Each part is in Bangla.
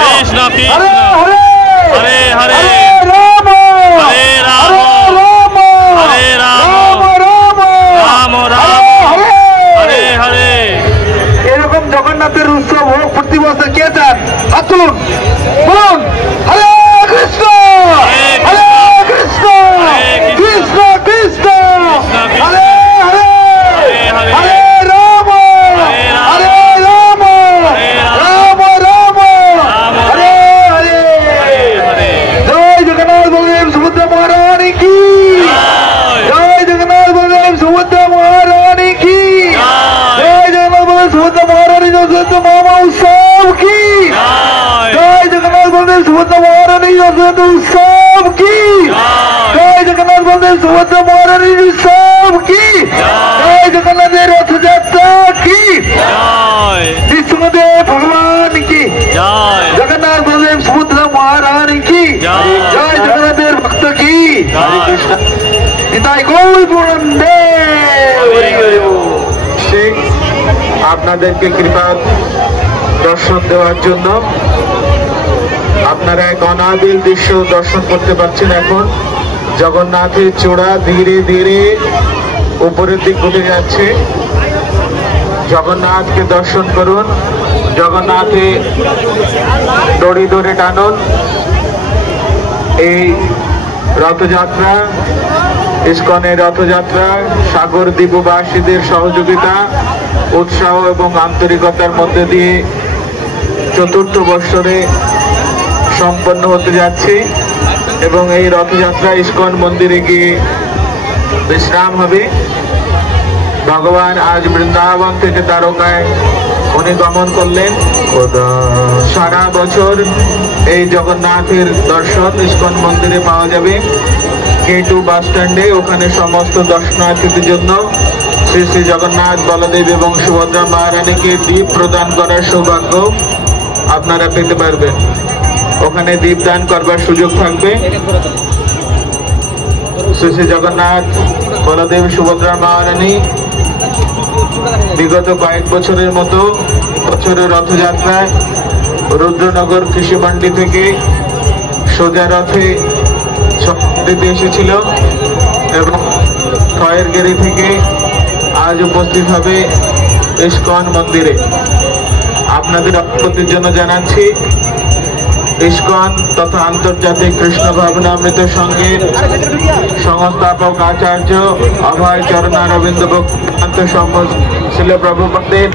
কৃষ্ণ কৃষ্ণ হরে হরে হরে হরে হরে রাম হরে রাম রাম হরে রাম রাম রাম রাম হরে হরে হরে। এরকম জগন্নাথের উৎসব হোক প্রতি বছর। কে চান? হাত তুলুন, বলুন হরে কৃষ্ণ হরে কৃষ্ণ কৃষ্ণ কৃষ্ণ হরে হরে হরে রাম হরে রাম রাম রাম হরে হরে। জয় জগন্নাথ বলদেব সুভদ্রা মহারানী কি জয় জগন্নাথ বলদেব সুভদ্রা মহারানী কি জয় জগন্নাথ বলদেব সুভদ্রা মহারানী যশোদা মামা উৎসব কি জয় জগন্নাথ বলদেব সুভদ্রা মহারানী যশোদা উৎসব কি জয় জগন্নাথ বলদেব সুভদ্রা মহারানী উৎসব কি জয় জগন্নাথের রথযাত্রা কি বিষ্ণুদেব ভগবান কি জগন্নাথ বলদেব সুভদ্রা মহারানী কি জয় জগন্নাথের ভক্ত কি নিতাই গৌর বন্দে। আপনাদেরকে কৃপা দর্শন দেওয়ার জন্য আপনারা এক অনাবিল দৃশ্য দর্শন করতে পারছেন। এখন জগন্নাথের চূড়া ধীরে ধীরে উপরের দিক উঠে যাচ্ছে। জগন্নাথকে দর্শন করুন, জগন্নাথে দড়ি ধরে টানুন। এই রথযাত্রা, ইস্কনের রথযাত্রা সাগর দ্বীপবাসীদের সহযোগিতা, উৎসাহ এবং আন্তরিকতার মধ্যে দিয়ে চতুর্থ বৎসরে সম্পন্ন হতে যাচ্ছে এবং এই রথযাত্রা ইস্কন মন্দিরে গিয়ে বিশ্রাম হবে। ভগবান আজ বৃন্দাবন থেকে দ্বারকায় উনি গমন করলেন। সারা বছর এই জগন্নাথের দর্শন ইস্কন মন্দিরে পাওয়া যাবে। K2 বাস স্ট্যান্ডে, ওখানে সমস্ত দর্শনার্থীদের জন্য শ্রী শ্রী জগন্নাথ, বলদেব এবং সুভদ্রা মহারানীকে দ্বীপ প্রদান করার সৌভাগ্য আপনারা পেতে পারবেন। ওখানে দ্বীপ দান করবার সুযোগ থাকবে। শ্রী শ্রী জগন্নাথ, বলদেব, সুভদ্রা মহারানী বিগত কয়েক বছরের মতো বছরের রথযাত্রায় রুদ্রনগর কৃষি মান্ডি থেকে সোজা রথে এসেছিল এবং খয়েরগেরি থেকে আজ উপস্থিত হবে ইস্কন মন্দিরে। আপনাদের অবগতির জন্য জানাচ্ছি, ইস্কন তথা আন্তর্জাতিক কৃষ্ণ ভাবনামৃত সংঘের সংস্থাপক আচার্য অভয় চরণারবিন্দ ভক্তান্ত শিল প্রভুপাদের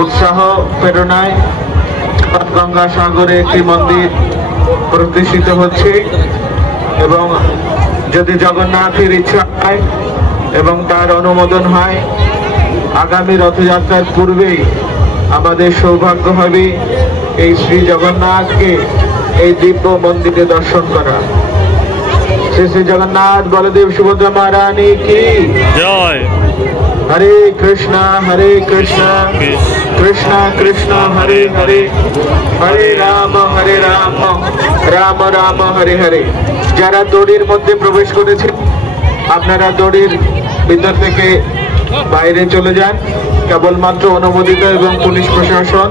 উৎসাহ প্রেরণায় গঙ্গা সাগরে একটি মন্দির প্রতিষ্ঠিত হচ্ছে এবং যদি জগন্নাথের ইচ্ছা হয় এবং তার অনুমোদন হয়, আগামী রথযাত্রার পূর্বেই আমাদের সৌভাগ্য হবে এই শ্রী জগন্নাথকে এই দিব্য মন্দিরে দর্শন করা। শ্রী শ্রী জগন্নাথ, বলদেব, সুভদ্রা মহারানী কি জয়। হরে কৃষ্ণ কৃষ্ণ কৃষ্ণ হরে হরে, হরে রাম রাম রাম হরে হরে। যারা দড়ির মধ্যে প্রবেশ করেছে, আপনারা দড়ির ভিতর থেকে বাইরে চলে যান। কেবলমাত্র অনুমোদিত এবং পুলিশ প্রশাসন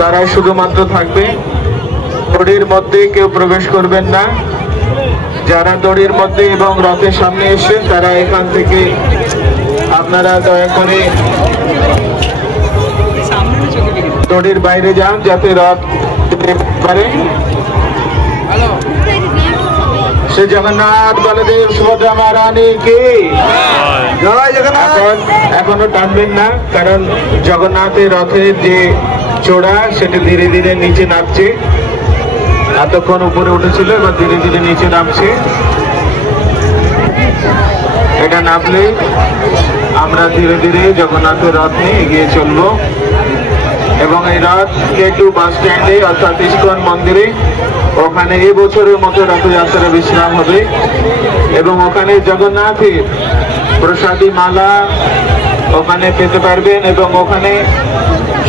তারা শুধুমাত্র থাকবে, দড়ির মধ্যে কেউ প্রবেশ করবেন না। যারা দড়ির মধ্যে এবং রথের সামনে এসেছেন তারা এখান থেকে আপনারা দয়া করে দড়ির বাইরে যান যাতে রথ পারে। শ্রী জগন্নাথ, বলদেব, সুভদ্রা মহারানী কি জয় জগন্নাথ। এখনো টানবেন না, কারণ জগন্নাথের রথের যে চূড়া সেটা ধীরে ধীরে নিচে নামছে। এতক্ষণ উপরে উঠেছিল, এবার ধীরে ধীরে নিচে নামছে। এটা নামলে আমরা ধীরে ধীরে জগন্নাথের রথ নিয়ে এগিয়ে চলবো এবং এই রথ K2 বাস স্ট্যান্ডে অর্থাৎ ইস্কন মন্দিরে, ওখানে এই বছরের মতো রথযাত্রা বিশ্রাম হবে এবং ওখানে জগন্নাথের প্রসাদী মালা ওখানে পেতে পারবেন এবং ওখানে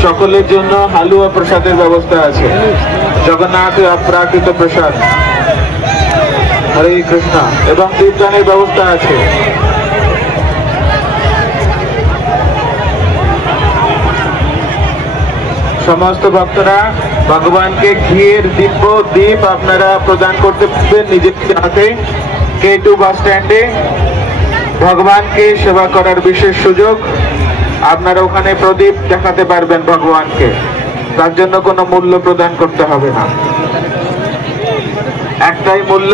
সকলের জন্য হালুয়া প্রসাদের ব্যবস্থা আছে। জগন্নাথের অপ্রাকৃত প্রসাদ, হরে কৃষ্ণ, এবং দীপদানের ব্যবস্থা আছে। সমস্ত ভক্তরা ভগবানকে ঘিয়ের দীপ আপনারা প্রদান করতে পারবেন নিজের হাতে। K2 বাস স্ট্যান্ডে ভগবানকে সেবা করার বিশেষ সুযোগ। আপনারা ওখানে প্রদীপ দেখাতে পারবেন ভগবানকে, তার জন্য কোনো মূল্য প্রদান করতে হবে না। একটাই মূল্য,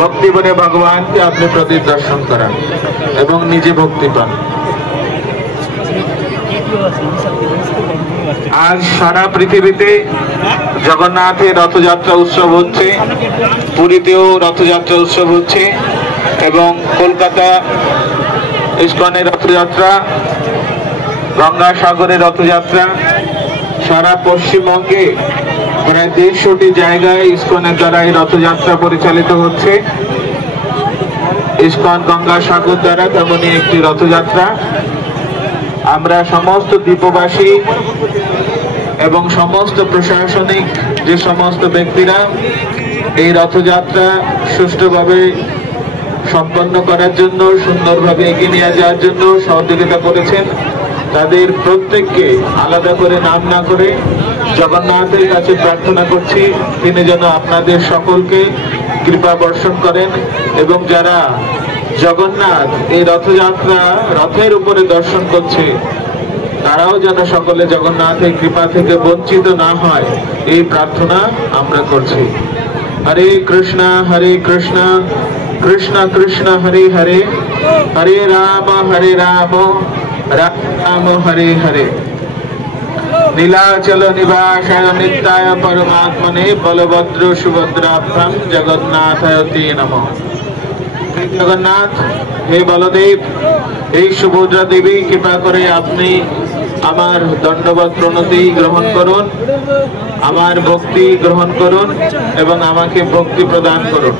ভক্তি বলে ভগবানকে আপনি প্রদীপ দর্শন করান এবং নিজে ভক্তি পান। আজ সারা পৃথিবীতে জগন্নাথের রথযাত্রা উৎসব হচ্ছে, পুরীতেও রথযাত্রা উৎসব হচ্ছে এবং কলকাতা ইস্কনের রথযাত্রা, গঙ্গাসাগরের রথযাত্রা, সারা পশ্চিমবঙ্গে প্রায় 150টি জায়গায় ইস্কনের দ্বারা এই রথযাত্রা পরিচালিত হচ্ছে। ইস্কন গঙ্গাসাগর দ্বারা তেমনই একটি রথযাত্রা। আমরা সমস্ত দ্বীপবাসী এবং সমস্ত প্রশাসনিক যে সমস্ত ব্যক্তিরা এই রথযাত্রা সুষ্ঠুভাবে সম্পন্ন করার জন্য, সুন্দরভাবে এগিয়ে নিয়ে যাওয়ার জন্য সহযোগিতা করেছেন, তাদের প্রত্যেককে আলাদা করে নাম না করে জগন্নাথের কাছে প্রার্থনা করছি তিনি যেন আপনাদের সকলকে কৃপা বর্ষণ করেন এবং যারা জগন্নাথ এই রথযাত্রা রথের উপরে দর্শন করছে তারাও যেন সকলে জগন্নাথের কৃপা থেকে বঞ্চিত না হয়, এই প্রার্থনা আমরা করছি। হরে কৃষ্ণ কৃষ্ণ কৃষ্ণ হরে হরে, হরে রাম রাম রাম হরে হরে। নীলাচল নিবাসায় নিত্যায় পরমাত্মনে বলভদ্র সুভদ্রাভ্যাম জগন্নাথায় তে নমঃ। জগন্নাথ, হে বলদেব, এই সুভদ্রা দেবী, কৃপা করে আপনি আমার দণ্ডবত প্রণতি গ্রহণ করুন, আমার ভক্তি গ্রহণ করুন এবং আমাকে ভক্তি প্রদান করুন।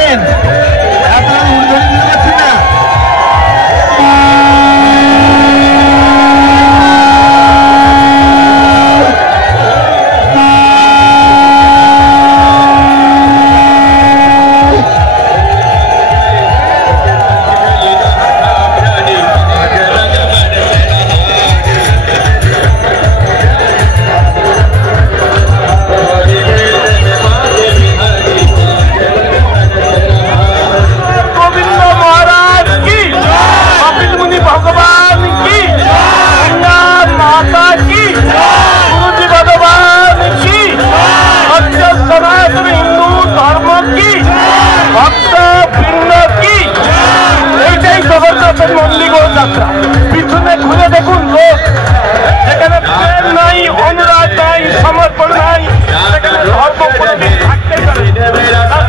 দেখেন আপনারা উদ্বোধন দিতে পারছেন না। পিছনে ঘুরে দেখুন লোক, সেখানে প্রেম নাই, অনুরাগ নাই, সমর্পণ নাই, সেখানে ধর্ম থাকতে পারে।